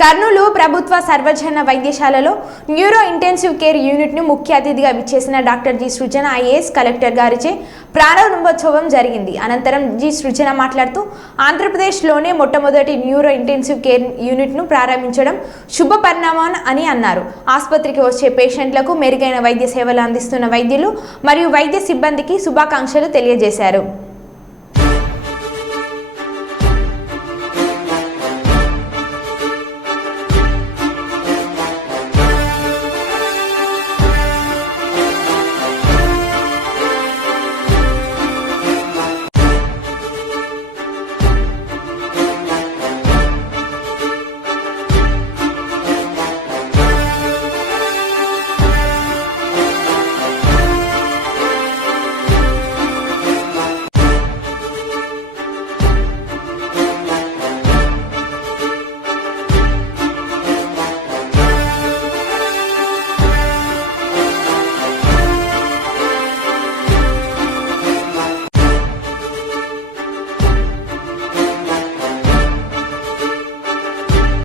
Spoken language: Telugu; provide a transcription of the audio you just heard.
కర్నూలు ప్రభుత్వ సర్వజన వైద్యశాలలో న్యూరో ఇంటెన్సివ్ కేర్ యూనిట్ను ముఖ్య అతిథిగా విచ్చేసిన doctor G Srujana IAS collector గారిచే ప్రారంభోత్సవం జరిగింది. అనంతరం జి సృజన మాట్లాడుతూ ఆంధ్రప్రదేశ్లోనే మొట్టమొదటి న్యూరో ఇంటెన్సివ్ కేర్ యూనిట్ను ప్రారంభించడం శుభ పరిణామం అని అన్నారు. ఆసుపత్రికి వచ్చే పేషెంట్లకు మెరుగైన వైద్య సేవలు అందిస్తున్న వైద్యులు మరియు వైద్య సిబ్బందికి శుభాకాంక్షలు తెలియజేశారు.